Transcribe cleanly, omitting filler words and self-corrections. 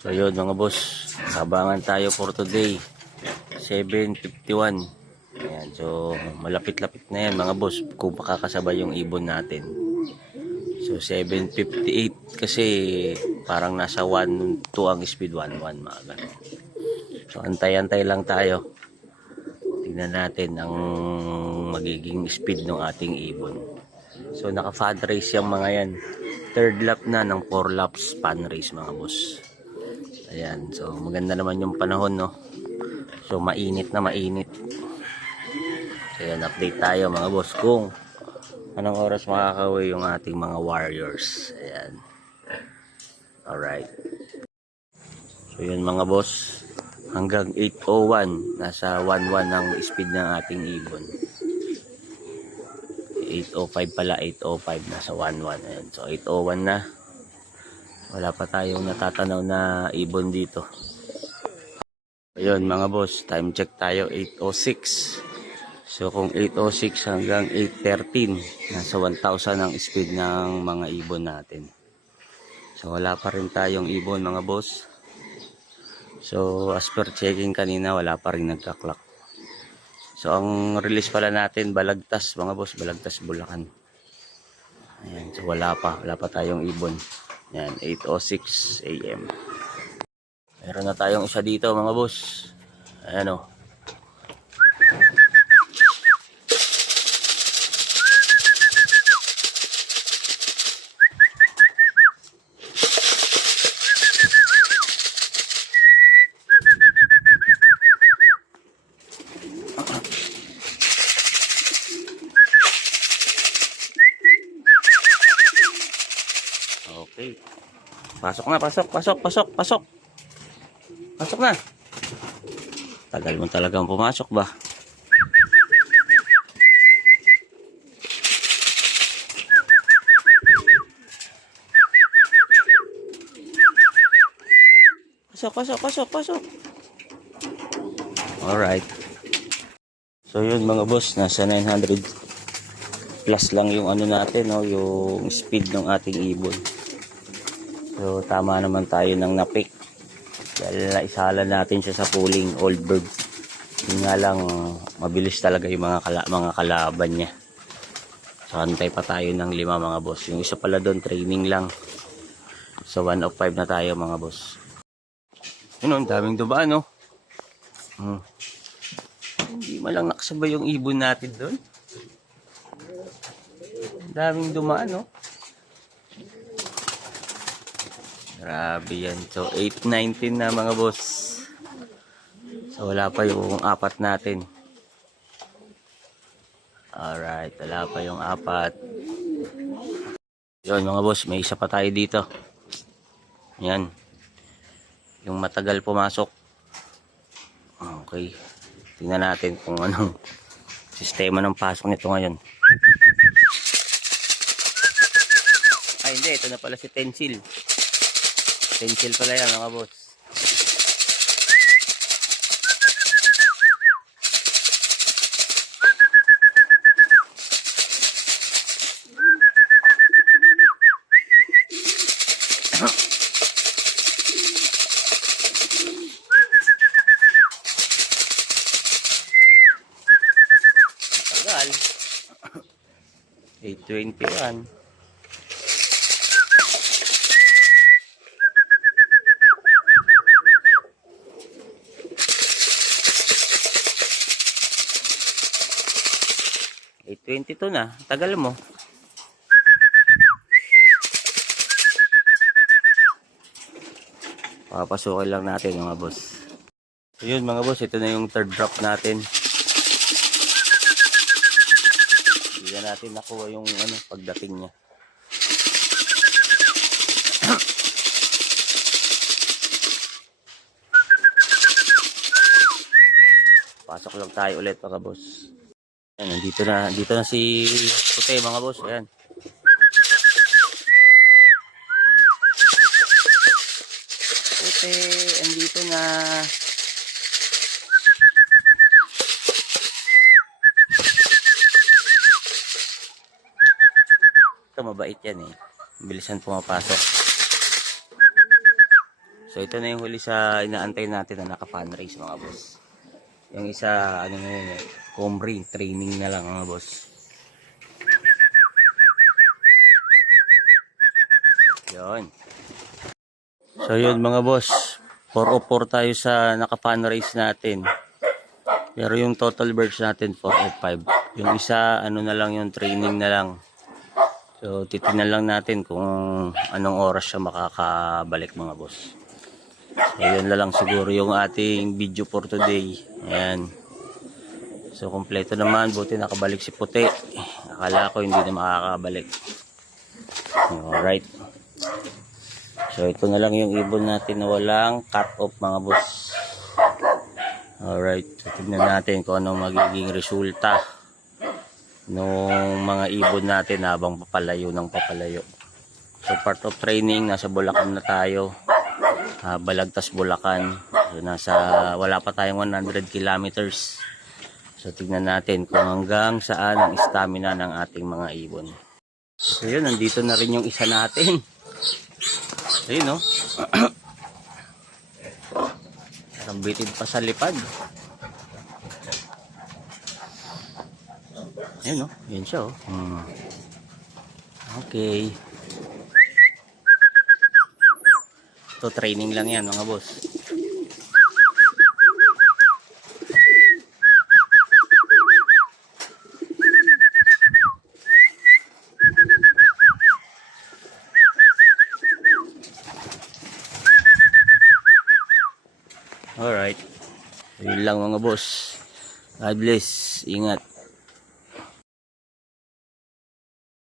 So yun mga boss, sabangan tayo for today. 7:51. Ayan, so malapit-lapit na yan mga boss kung makakasabay yung ibon natin. So 7:58 kasi parang nasa 1-2 ang speed, 1-1 mga ganun. So antay-antay lang tayo. Tingnan natin ang magiging speed ng ating ibon. So naka-fan race yung mga yan. Third lap na ng 4 laps fan race mga boss. Ayan, so maganda naman yung panahon, no? So mainit na mainit. So yan, update tayo mga boss kung anong oras makakauwi yung ating mga warriors. Ayan. Alright. So yun mga boss, hanggang 8:01 nasa 1-1 ang speed ng ating ibon. 8:05 pala, 8:05 nasa 1-1. Ayan. So 8:01 na. Wala pa tayong natatanaw na ibon dito. Ayun mga boss, time check tayo, 8:06. So kung 8:06 hanggang 8:13, nasa 1,000 ang speed ng mga ibon natin. So wala pa rin tayong ibon mga boss. So as per checking kanina, wala pa rin nagka-clock. So ang release pala natin, Balagtas mga boss, Balagtas Bulacan. Ayan, so wala pa tayong ibon. Yan, 8:06 AM. Meron na tayong isa dito mga boss. Ayan o. Okay. Pasok na, pasok. Pasok na. Tagal mo talagang pumasok ba? Pasok. Alright. So yun mga boss, nasa 900 plus lang yung ano natin, no, yung speed ng ating ibon. So tama naman tayo ng napick. Dahil naisala natin siya sa pooling old bird. Yun nga lang, mabilis talaga yung mga kalaban niya. So antay pa tayo ng 5 mga boss. Yung isa pala doon, training lang. So 1:05 na tayo mga boss. Yun, ang daming dumaan, no? Hindi malang nakasabay yung ibon natin doon. Daming dumaan, no? Grabe yan. So 8:19 na mga boss. So wala pa yung 4 natin. Alright, wala pa yung 4. Yun mga boss, may isa pa tayo dito. Yan. Yung matagal pumasok. Okay. Tingnan natin kung anong sistema ng pasok nito ngayon. Ay hindi, ito na pala si Tencil. Tencil pala yan mga boss. Tagal. 8:21. Eh, 22 na. Tagal mo. Papasukin lang natin mga boss. So yun mga boss, ito na yung third drop natin. Hindi na natin nakuha yung pagdating niya. Pasok lang tayo ulit mga boss. Ayan, dito na si Puti mga boss. Ayan. Puti, andito na. Ito mabait yan eh. Bilisan pumapasok. So ito na yung huli sa inaantay natin na naka-fan race mga boss. Yung isa, ano na yun, comring, training na lang mga boss. Yun. So yun mga boss, 404 tayo sa naka-fan race natin. Pero yung total birds natin 405. Yung isa ano na lang yung training na lang. So titingnan lang natin kung anong oras siya makakabalik mga boss. So yun na lang siguro yung ating video for today. Ayan. So kompleto naman, buti nakabalik si Puti. Akala ko hindi na makakabalik. Alright. So ito na lang yung ibon natin na walang cut off mga boss. Alright, so tignan natin kung anong magiging resulta nung mga ibon natin habang papalayo ng papalayo. So part of training, nasa Bulacan na tayo. Balagtas Bulacan. So wala pa tayong 100 kilometers. So tignan natin kung hanggang saan ang stamina ng ating mga ibon. So yun, nandito na rin yung isa natin. Ayun no. Bitid pa sa lipad. Ayun no, yun siya oh. Okay. So training lang yan mga boss. Alright. Yun lang mga boss. God bless. Ingat.